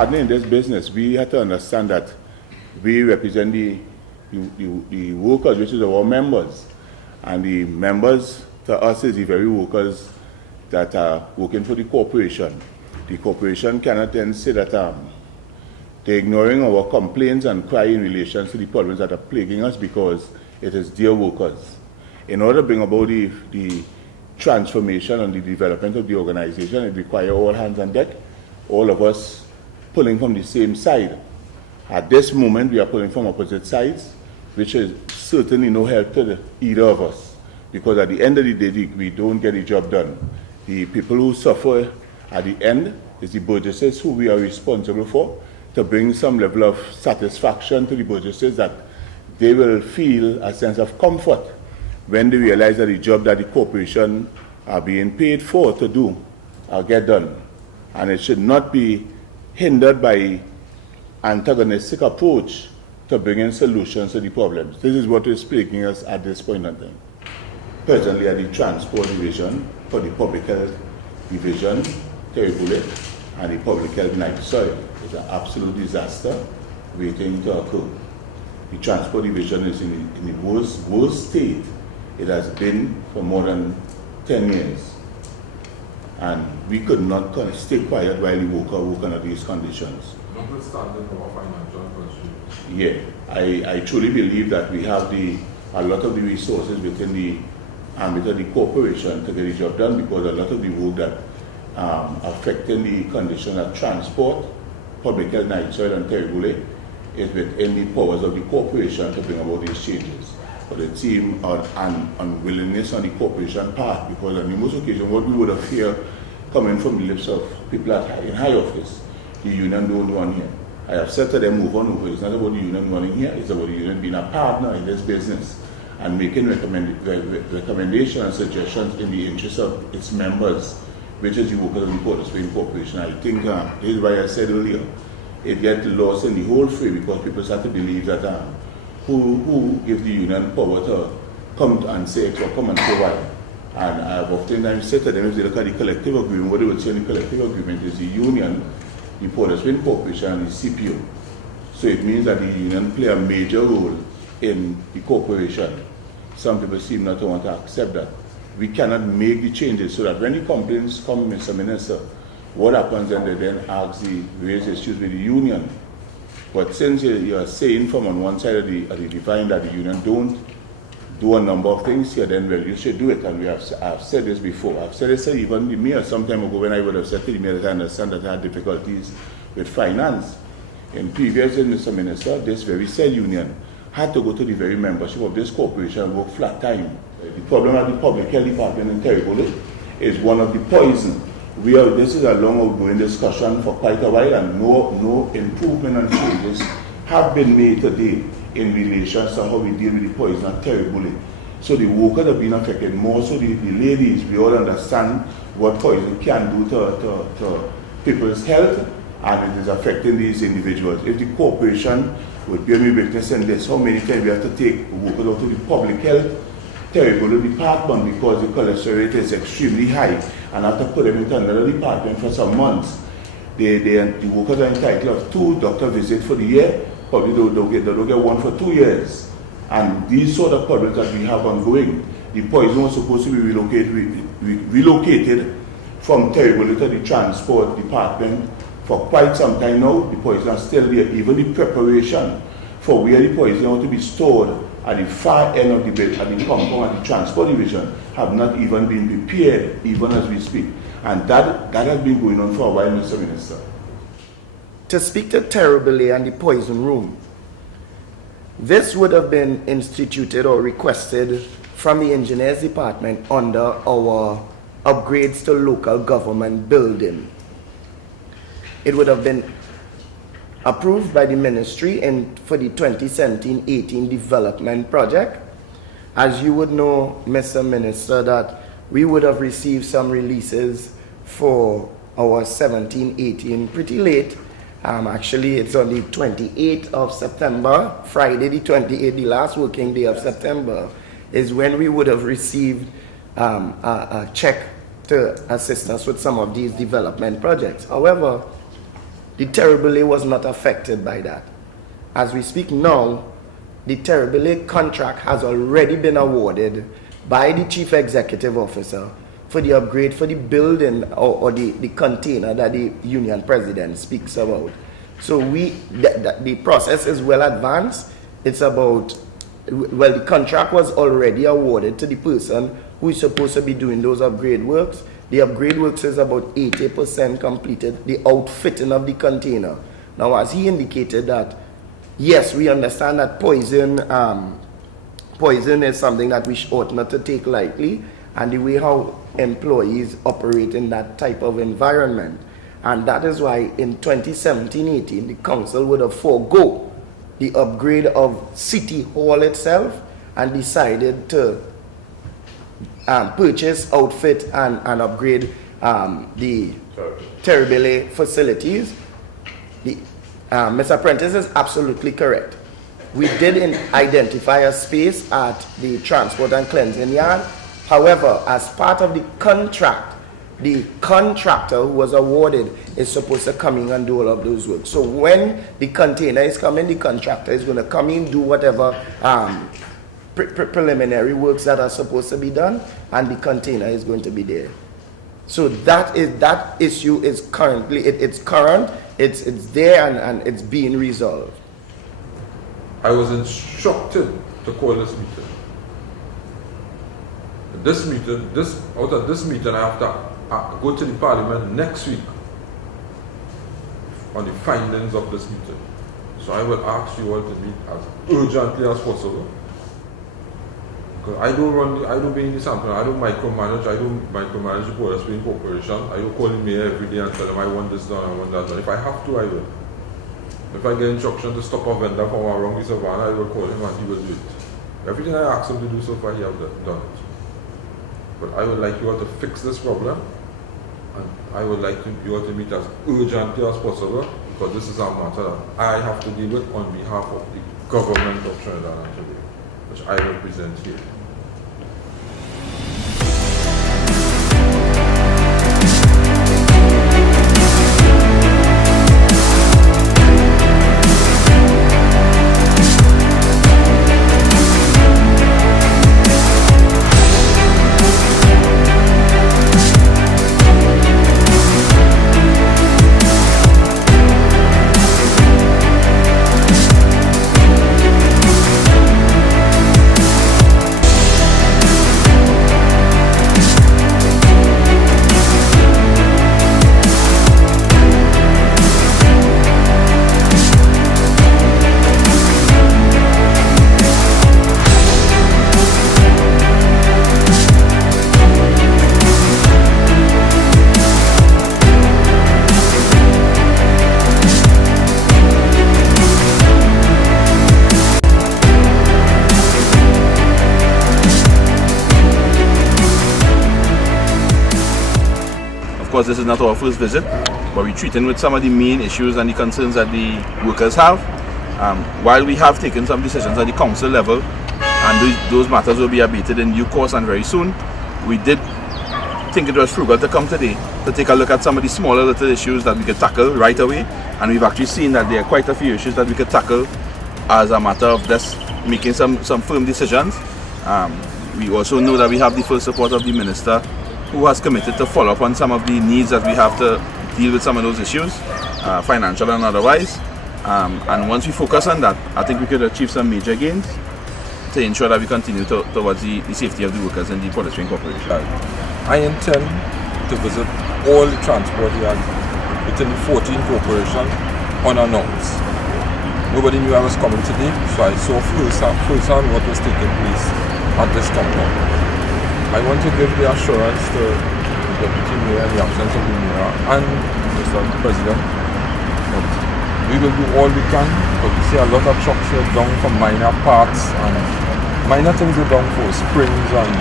partner in this business, we have to understand that we represent the workers, which is our members. And the members to us is the very workers that are working for the corporation. The corporation cannot then say that they're ignoring our complaints and cry in relation to the problems that are plaguing us because it is their workers. In order to bring about the transformation and the development of the organization, it requires all hands on deck, all of us pulling from the same side. At this moment, we are pulling from opposite sides, which is certainly no help to either of us, because at the end of the day, we don't get the job done. The people who suffer at the end is the burgesses, who we are responsible for, to bring some level of satisfaction to the burgesses that they will feel a sense of comfort when they realize that the job that the corporation are being paid for to do get done. And it should not be hindered by antagonistic approach to bringing solutions to the problems. This is what is plaguing us at this point in time. Presently at the Transport Division, for the Public Health Division, terribly, and the Public Health Night Soil. It's an absolute disaster waiting to occur. The Transport Division is in the worst state it has been for more than 10 years. And we could not stay quiet while the worker work under these conditions. Notwithstanding our financial constraints. Yeah, I truly believe that we have a lot of the resources within the ambit of the corporation to get the job done, because a lot of the work that affecting the condition of transport, public health, night soil, and terribly is within the powers of the corporation to bring about these changes. But the team and unwillingness on the corporation part, because on most occasions what we would have heard coming from the lips of people in high office, the union don't want here. I have said to them over and over, it's not about the union running here, it's about the union being a partner in this business and making recommendations and suggestions in the interest of its members, which is the workers of the Port of Spain Corporation. I think this is why I said earlier, it gets lost in the whole fray, because people start to believe that who gives the union power to come and say X or come and say Y. And I've oftentimes said to them, if they look at the collective agreement, what they would say in the collective agreement is the union, the Port of Spain Corporation, and the CPO. So it means that the union play a major role in the corporation. Some people seem not to want to accept that. We cannot make the changes so that when the complaints come, Mr. Minister, what happens then? They then ask raise issues with the union. But since you are saying from on one side of the divine that the union don't do a number of things here, then well, you should do it. And I've said this before. I've said this even the mayor some time ago, when I would have said to the mayor that I understand that I had difficulties with finance. In previous years, Mr. Minister, this very said union had to go to the very membership of this corporation and work flat time. The problem at the Public Health Department in Terrible is one of the poison. This is a long outgoing discussion for quite a while, and no improvement and changes have been made today in relation to how we deal with the poison at Terrible. So the workers have been affected more, so the ladies, we all understand what poison can do to people's health, and it is affecting these individuals. If the corporation would bear me witness in this, how many times we have to take workers out to the public health terrible department because the cholesterol rate is extremely high, and have to put them into another department for some months. The workers are entitled to 2 doctor visits for the year, probably they don't get 1 for 2 years. And these sort of problems that we have ongoing, the poison was supposed to be relocated from Terrible to the transport department for quite some time now. The poison is still there. Even the preparation for where the poison ought to be stored at the far end of the bed, at the compound, at the transport division, have not even been prepared, even as we speak. And that has been going on for a while, Mr. Minister. To speak to Terribly and the poison room, this would have been instituted or requested from the engineers department under our upgrades to local government building. It would have been approved by the ministry for the 2017-18 development project. As you would know, Mr. Minister, that we would have received some releases for our 17-18 pretty late. Actually, it's on the 28th of September, Friday the 28th, the last working day of September, is when we would have received a check to assist us with some of these development projects. However, the Terrebele was not affected by that. As we speak now, the Terrebele contract has already been awarded by the Chief Executive Officer for the upgrade for the building or the container that the union president speaks about. So the process is well advanced. It's about, well, the contract was already awarded to the person who is supposed to be doing those upgrade works. The upgrade works is about 80% completed, the outfitting of the container. Now, as he indicated that, yes, we understand that poison is something that we ought not to take lightly, and the way how employees operate in that type of environment. And that is why in 2017-18, the council would have forego the upgrade of City Hall itself and decided to purchase, outfit, and upgrade the Terrebele facilities. Mr. Prentice is absolutely correct. We did identify a space at the Transport and Cleansing Yard. However, as part of the contract, the contractor who was awarded is supposed to come in and do all of those work. So when the container is coming, the contractor is going to come in, do whatever preliminary works that are supposed to be done, and the container is going to be there. So that issue is currently, it's current, it's there, and it's being resolved. I was instructed to call this meeting. Out of this meeting, I have to go to the parliament next week on the findings of this meeting. So I will ask you all to meet as urgently as possible. Because I don't be in the sample, I don't micromanage the POS Corporation. I don't call the mayor every day and tell them I want this done, I want that done. If I have to, I will. If I get instruction to stop a vendor from a wrong piece of van, I will call him and he will do it. Everything I asked him to do so far, he has done it. But I would like you all to fix this problem, and I would like you all to meet as urgently as possible, because this is a matter that I have to deal with on behalf of the government of Trinidad and Tobago, which I represent here. Of course, this is not our first visit, but we're treating with some of the main issues and the concerns that the workers have. While we have taken some decisions at the council level, and those matters will be abated in due course and very soon, we did think it was frugal to come today to take a look at some of the smaller little issues that we could tackle right away. And we've actually seen that there are quite a few issues that we could tackle as a matter of just making some firm decisions. We also know that we have the full support of the minister, who has committed to follow up on some of the needs that we have to deal with some of those issues, financial and otherwise. And once we focus on that, I think we could achieve some major gains to ensure that we continue towards the safety of the workers in the POS Corporation. I intend to visit all the transport yards within the 14 corporation unannounced. Nobody knew I was coming today, so I saw firsthand what was taking place at this compound. I want to give the assurance to the Deputy Mayor in the absence of the Mayor and Mr. President that we will do all we can, but we see a lot of trucks here down for minor parts and minor things are down for springs and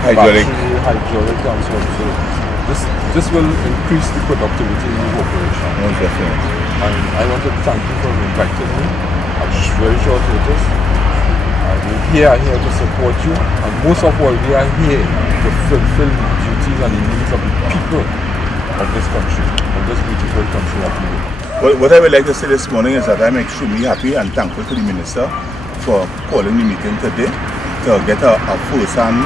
hydraulic and so on. So this will increase the productivity in the corporation. Most definitely. And I want to thank you for inviting me at very short notice. We are here to support you, and most of all, we are here to fulfill the duties and the needs of the people of this country, of this beautiful country that we live in. Well, what I would like to say this morning is that I'm extremely happy and thankful to the Minister for calling the meeting today to get a first-hand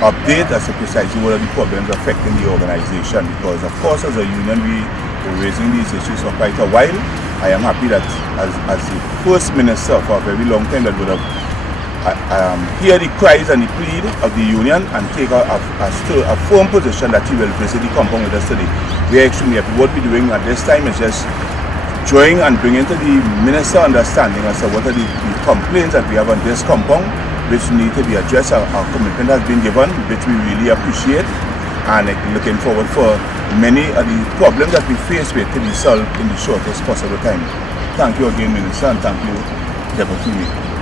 update as to precisely what are the problems affecting the organization. Because, of course, as a union, we were raising these issues for quite a while. I am happy that as the first minister for a very long time that would have hear the cries and the plead of the union and take a firm position that he will visit the compound with us today. We are extremely happy. What we're doing at this time is just drawing and bringing to the minister understanding as to what are the complaints that we have on this compound, which need to be addressed. Our commitment has been given, which we really appreciate, and looking forward for many of the problems that we face with to be solved in the shortest possible time. Thank you again, Minister, and thank you, Deputy Mayor.